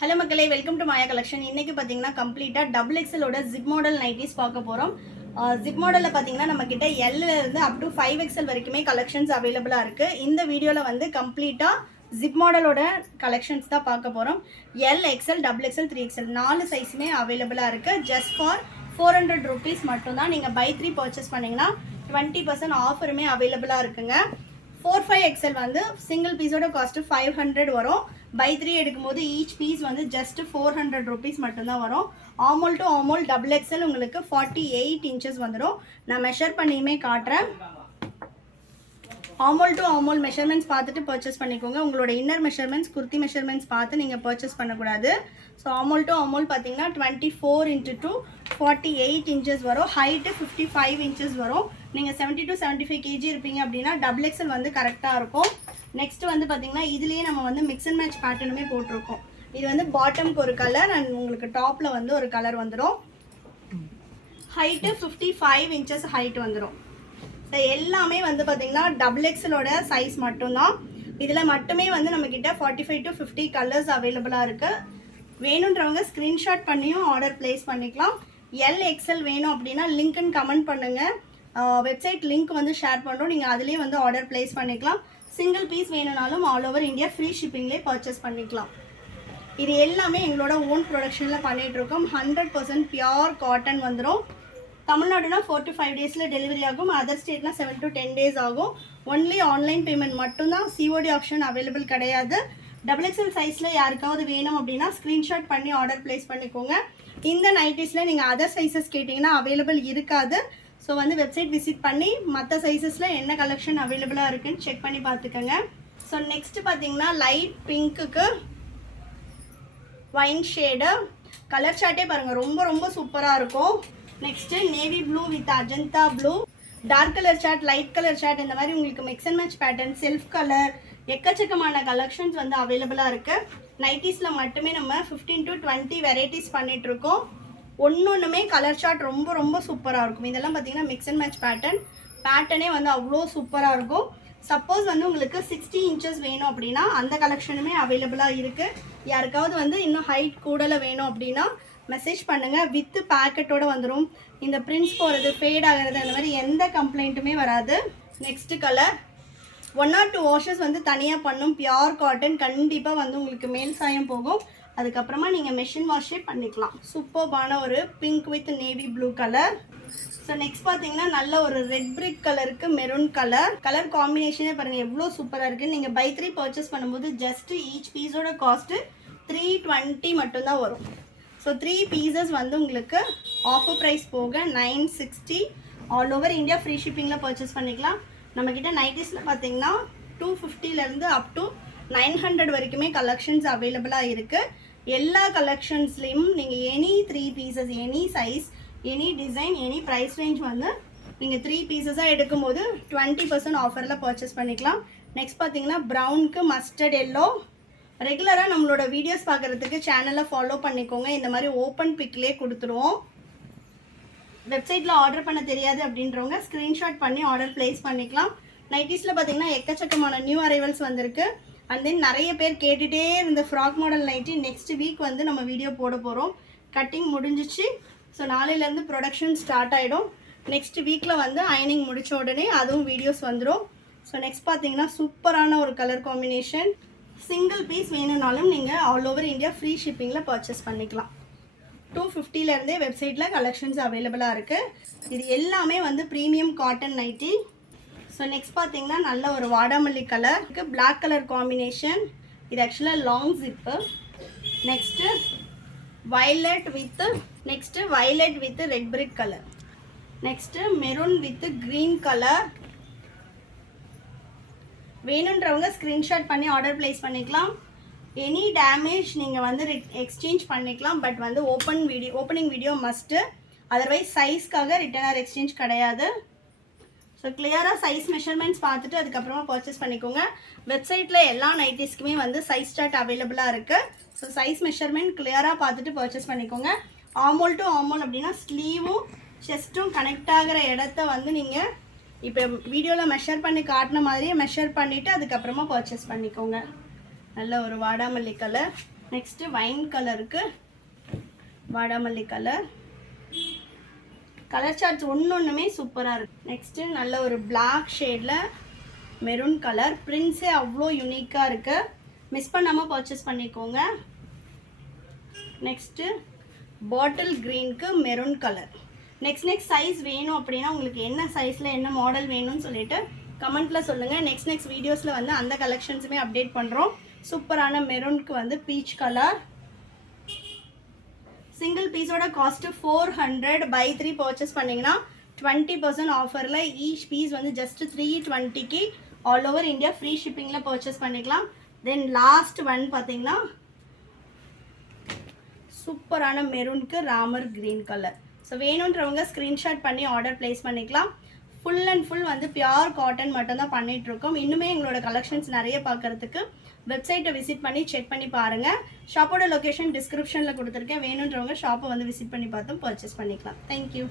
Hello மக்களே, welcome to Maya collection. இன்றைக்கி பார்த்தீங்கன்னா கம்ப்ளீட்டாக டபுள் எக்ஸலோட ஜிப் மாடல் நைட்டிஸ் பார்க்க போகிறோம். ஜிப் மாடலில் பார்த்தீங்கன்னா நம்மக்கிட்ட எல்லிருந்து அப் டு 5XL வரைக்குமே கலெக்ஷன்ஸ் அவைலபிளாக இருக்குது. இந்த வீடியோவில் வந்து கம்ப்ளீட்டாக ஜிப் மாடலோட கலெக்ஷன்ஸ் தான் பார்க்க போகிறோம். L, XL, double XL, 3XL 4 சைஸுமே அவைலபிளாக இருக்குது. ஜஸ்ட் ஃபார் 400 rupees மட்டும்தான். நீங்கள் பை 3 பர்ச்சேஸ் பண்ணிங்கன்னா 20% ஆஃபருமே அவைலபிளாக இருக்குங்க. 4-5XL வந்து சிங்கிள் பீஸோட காஸ்ட்டு 500 வரும். பை 3 எடுக்கும்போது ஈச் பீஸ் வந்து ஜஸ்ட் 400 rupees மட்டும்தான் வரும். ஆமோல் டு ஆமோல் டபுள் எக்ஸ்எல் உங்களுக்கு 48 inches வந்துடும். நான் மெஷர் பண்ணியுமே காட்டுறேன். ஆமோல் டு ஆமோல் மெஷர்மெண்ட்ஸ் பார்த்துட்டு பர்ச்சேஸ் பண்ணிக்கோங்க. உங்களோட இன்னர் மெஷர்மெண்ட்ஸ், குர்த்தி மெஷர்மெண்ட்ஸ் பார்த்து நீங்கள் பர்ச்சேஸ் பண்ணக்கூடாது. ஸோ ஆமோல் டு ஆமோல் பார்த்தீங்கன்னா 24x2 48 inches வரும். ஹைட்டு 55 inches வரும். நீங்கள் 70 to 75 kg இருப்பீங்க அப்படின்னா டபுள் எக்ஸ்எல் வந்து கரெக்டாக இருக்கும். நெக்ஸ்ட் வந்து பார்த்தீங்கன்னா இதுலேயே நம்ம வந்து மிக்ஸ் அண்ட் மேட்ச் பேட்டர்னுமே போட்டிருக்கோம். இது வந்து பாட்டமுக்கு ஒரு கலர் அண்ட் உங்களுக்கு டாப்பில் வந்து ஒரு கலர் வந்துடும். ஹைட்டு 55 inches ஹைட் வந்துடும். ஸோ எல்லாமே வந்து பார்த்தீங்கன்னா டபுள் எக்ஸலோட சைஸ் மட்டும்தான். இதில் மட்டுமே வந்து நம்மக்கிட்ட 45 to 50 கலர்ஸ் அவைலபிளாக இருக்குது. வேணுன்றவங்க ஸ்க்ரீன்ஷாட் பண்ணியும் ஆர்டர் ப்ளேஸ் பண்ணிக்கலாம். எல், எக்ஸ்எல் வேணும் அப்படின்னா லிங்க்னு கமெண்ட் பண்ணுங்கள். வெப்சைட் லிங்க் வந்து ஷேர் பண்ணுறோம். நீங்கள் அதுலேயே வந்து ஆர்டர் ப்ளேஸ் பண்ணிக்கலாம். சிங்கிள் பீஸ் வேணும்னாலும் ஆல் ஓவர் இந்தியா ஃப்ரீ ஷிப்பிங்லேயே பர்ச்சேஸ் பண்ணிக்கலாம். இது எல்லாமே எங்களோட ஓன் ப்ரொடக்ஷனில் பண்ணிகிட்ருக்கோம். 100% பியோர் காட்டன் வந்துடும். தமிழ்நாடுனா 4 to 5 days டெலிவரி ஆகும். அதர் ஸ்டேட்னா 7 to 10 days ஆகும். ஒன்லி ஆன்லைன் பேமெண்ட் மட்டும்தான். சிஓடி ஆப்ஷன் அவைலபிள் கிடையாது. டபுள் எக்ஸ்எல் சைஸில் யாருக்காவது வேணும் அப்படின்னா ஸ்க்ரீன்ஷாட் பண்ணி ஆர்டர் ப்ளேஸ் பண்ணிக்கோங்க. இந்த நைட்டிஸில் நீங்கள் அதர் சைஸஸ் கேட்டிங்கன்னா அவைலபிள் இருக்காது. ஸோ வந்து வெப்சைட் விசிட் பண்ணி மற்ற சைஸஸில் என்ன கலெக்ஷன் அவைலபிளாக இருக்குன்னு செக் பண்ணி பார்த்துக்கோங்க. ஸோ நெக்ஸ்ட் பார்த்தீங்கன்னா லைட் பிங்க்குக்கு வைன் ஷேடு கலர் சார்ட்டே பாருங்கள், ரொம்ப ரொம்ப சூப்பராக இருக்கும். Next navy blue with Ajanta blue, dark colour chart, light colour chart, இந்த மாதிரி உங்களுக்கு mix and match pattern, self colour, எக்கச்சக்கமான கலெக்ஷன்ஸ் வந்து அவைலபிளாக இருக்குது. நைட்டிஸில் மட்டுமே நம்ம 15 to 20 வெரைட்டிஸ் பண்ணிகிட்ருக்கோம். ஒன்றுமே கலர் சார்ட் ரொம்ப ரொம்ப சூப்பராக இருக்கும். இதெல்லாம் பார்த்தீங்கன்னா மிக்ஸ் அண்ட் மேட்ச் பேட்டர்னே வந்து அவ்வளோ சூப்பராக இருக்கும். சப்போஸ் வந்து உங்களுக்கு 60 inches வேணும் அப்படின்னா அந்த கலெக்ஷனுமே அவைலபிளாக இருக்குது. யாருக்காவது வந்து இன்னும் ஹைட் கூடல வேணும் அப்படின்னா மெசேஜ் பண்ணுங்கள். வித்து பேக்கெட்டோடு வந்துடும். இந்த பிரிண்ட்ஸ் போகிறது, ஃபேட் ஆகிறது, அந்த மாதிரி எந்த கம்ப்ளைண்ட்டுமே வராது. நெக்ஸ்ட்டு கலர் 1 or 2 washes வந்து தனியாக பண்ணும். பியோர் காட்டன் கண்டிப்பாக வந்து உங்களுக்கு மேல் சாயம் போகும். அதுக்கப்புறமா நீங்கள் மெஷின் வாஷே பண்ணிக்கலாம். சூப்பர்பான ஒரு pink with navy blue colour. So next பார்த்தீங்கன்னா நல்ல ஒரு ரெட் பிரிக் கலருக்கு மெரூன் கலர் காம்பினேஷனே பாருங்கள் எவ்வளோ சூப்பராக இருக்குது. நீங்கள் பை 3 பர்ச்சேஸ் பண்ணும்போது ஜஸ்ட்டு ஈச் பீஸோட காஸ்ட்டு 320 மட்டும்தான் வரும். ஸோ 3 pieces வந்து உங்களுக்கு ஆஃபர் ப்ரைஸ் போக 960. ஆல் ஓவர் இந்தியா ஃப்ரீ ஷிப்பிங்கில் பர்ச்சேஸ் பண்ணிக்கலாம். நம்மக்கிட்ட நைட்டிஸில் பார்த்தீங்கன்னா 250 அப் டு 900 வரைக்குமே கலெக்ஷன்ஸ் அவைலபிளாக இருக்குது. எல்லா கலெக்ஷன்ஸ்லேயும் நீங்கள் any 3 pieces, any size, any design, any price range வந்து நீங்கள் 3 pieces-ஆக எடுக்கும்போது 20% ஆஃபரில் பர்ச்சேஸ் பண்ணிக்கலாம். நெக்ஸ்ட் பார்த்தீங்கன்னா ப்ரௌனுக்கு மஸ்டர்ட் எல்லோ. ரெகுலராக நம்மளோட வீடியோஸ் பார்க்குறதுக்கு சேனலை ஃபாலோ பண்ணிக்கோங்க. இந்த மாதிரி ஓப்பன் பிக்லேயே கொடுத்துருவோம். வெப்சைட்டில் ஆர்டர் பண்ண தெரியாது அப்படின்றவங்க ஸ்க்ரீன்ஷாட் பண்ணி ஆர்டர் ப்ளேஸ் பண்ணிக்கலாம். நைட்டிஸில் பார்த்தீங்கன்னா எக்கச்சக்கமான நியூ அரைவல்ஸ் வந்திருக்கு. அண்ட் தென் நிறைய பேர் கேட்டுகிட்டே இருந்த frock model nightie next week வந்து நம்ம வீடியோ போட போகிறோம். கட்டிங் முடிஞ்சிச்சு. ஸோ நாளையிலேருந்து ப்ரொடக்ஷன் ஸ்டார்ட் ஆகிடும். நெக்ஸ்ட் வீக்கில் வந்து அயனிங் முடித்த உடனே அதுவும் வீடியோஸ் வந்துடும். ஸோ நெக்ஸ்ட் பார்த்தீங்கன்னா சூப்பரான ஒரு கலர் காம்பினேஷன். சிங்கிள் பீஸ் வேணும்னாலும் நீங்கள் ஆல் ஓவர் இந்தியா ஃப்ரீ ஷிப்பிங்கில் பர்ச்சேஸ் பண்ணிக்கலாம். 250 வெப்சைட்டில் கலெக்ஷன்ஸ் அவைலபிளாக இருக்குது. இது எல்லாமே வந்து premium cotton nighty. So next பார்த்தீங்கன்னா நல்ல ஒரு வாடாமல்லி கலர், பிளாக் கலர் காம்பினேஷன். இது ஆக்சுவலாக long zip. Next violet with red brick colour. Next maroon with green colour. வேணுன்றவங்க ஸ்க்ரீன்ஷாட் பண்ணி ஆர்டர் ப்ளேஸ் பண்ணிக்கலாம். எனி டேமேஜ் நீங்கள் வந்து எக்ஸ்சேஞ்ச் பண்ணிக்கலாம். பட் வந்து ஓப்பனிங் வீடியோ மஸ்ட்டு. அதர்வைஸ் சைஸ்க்காக ரிட்டர்ன் ஆர் எக்ஸ்சேஞ்ச் கிடையாது. ஸோ கிளியராக சைஸ் மெஷர்மெண்ட்ஸ் பார்த்துட்டு அதுக்கப்புறமா பர்ச்சேஸ் பண்ணிக்கோங்க. வெப்சைட்டில் எல்லா நைட்டிஸ்க்குமே வந்து சைஸ் சார்ட் அவைலபிளாக இருக்குது. ஸோ சைஸ் மெஷர்மெண்ட் கிளியராக பார்த்துட்டு பர்ச்சேஸ் பண்ணிக்கோங்க. ஆமோல் டு ஆமோல் அப்படின்னா ஸ்லீவும் செஸ்ட்டும் கனெக்ட் ஆகிற இடத்த வந்து நீங்கள் இப்போ வீடியோவில் மெஷர் பண்ணி காட்டின மாதிரியே மெஷர் பண்ணிவிட்டு அதுக்கப்புறமா பர்ச்சேஸ் பண்ணிக்கோங்க. நல்ல ஒரு வாடாமல்லி கலர். நெக்ஸ்ட்டு வைன் கலருக்கு வாடாமல்லி கலர். கலர் சார்ட்ஸ் ஒன்றுமே சூப்பராக இருக்குது. நெக்ஸ்ட்டு நல்ல ஒரு பிளாக் ஷேடில் மெரூன் கலர். பிரிண்ட்ஸே அவ்வளோ யூனிக்காக இருக்குது. மிஸ் பண்ணாமல் பர்ச்சேஸ் பண்ணிக்கோங்க. நெக்ஸ்ட்டு பாட்டில் க்ரீனுக்கு மெரூன் கலர். நெக்ஸ்ட் சைஸ் வேணும் அப்படின்னா உங்களுக்கு என்ன சைஸில் என்ன மாடல் வேணும்னு சொல்லிட்டு கமெண்ட்டில் சொல்லுங்கள். நெக்ஸ்ட் வீடியோஸில் வந்து அந்த கலெக்ஷன்ஸுமே அப்டேட் பண்ணுறோம். சூப்பரான மெரூனுக்கு வந்து பீச் கலர். சிங்கிள் பீஸோட காஸ்ட்டு 400. பை 3 பர்ச்சேஸ் பண்ணிங்கன்னா 20% ஆஃபரில் ஈச் பீஸ் வந்து ஜஸ்ட் 320க்கு ஆல் ஓவர் இந்தியா ஃப்ரீ ஷிப்பிங்கில் பர்ச்சேஸ் பண்ணிக்கலாம். தென் லாஸ்ட் ஒன் பார்த்தீங்கன்னா சூப்பரான மெரூனுக்கு ராமர் க்ரீன் கலர். ஸோ வேணுன்றவங்க ஸ்க்ரீன்ஷாட் பண்ணி ஆர்டர் ப்ளேஸ் பண்ணிக்கலாம். ஃபுல் அண்ட் ஃபுல் வந்து பியூர் காட்டன் மட்டும் தான் பண்ணிகிட்ருக்கோம். இன்னுமே எங்களோட கலெக்ஷன்ஸ் நிறைய பார்க்குறதுக்கு வெப்சைட்டை விசிட் பண்ணி செக் பண்ணி பாருங்கள். ஷாப்போட லொக்கேஷன் டிஸ்கிரிப்ஷனில் கொடுத்துருக்கேன். வேணுன்றவங்க ஷாப்பை வந்து விசிட் பண்ணி பார்த்தும் பர்ச்சேஸ் பண்ணிக்கலாம். தேங்க்யூ.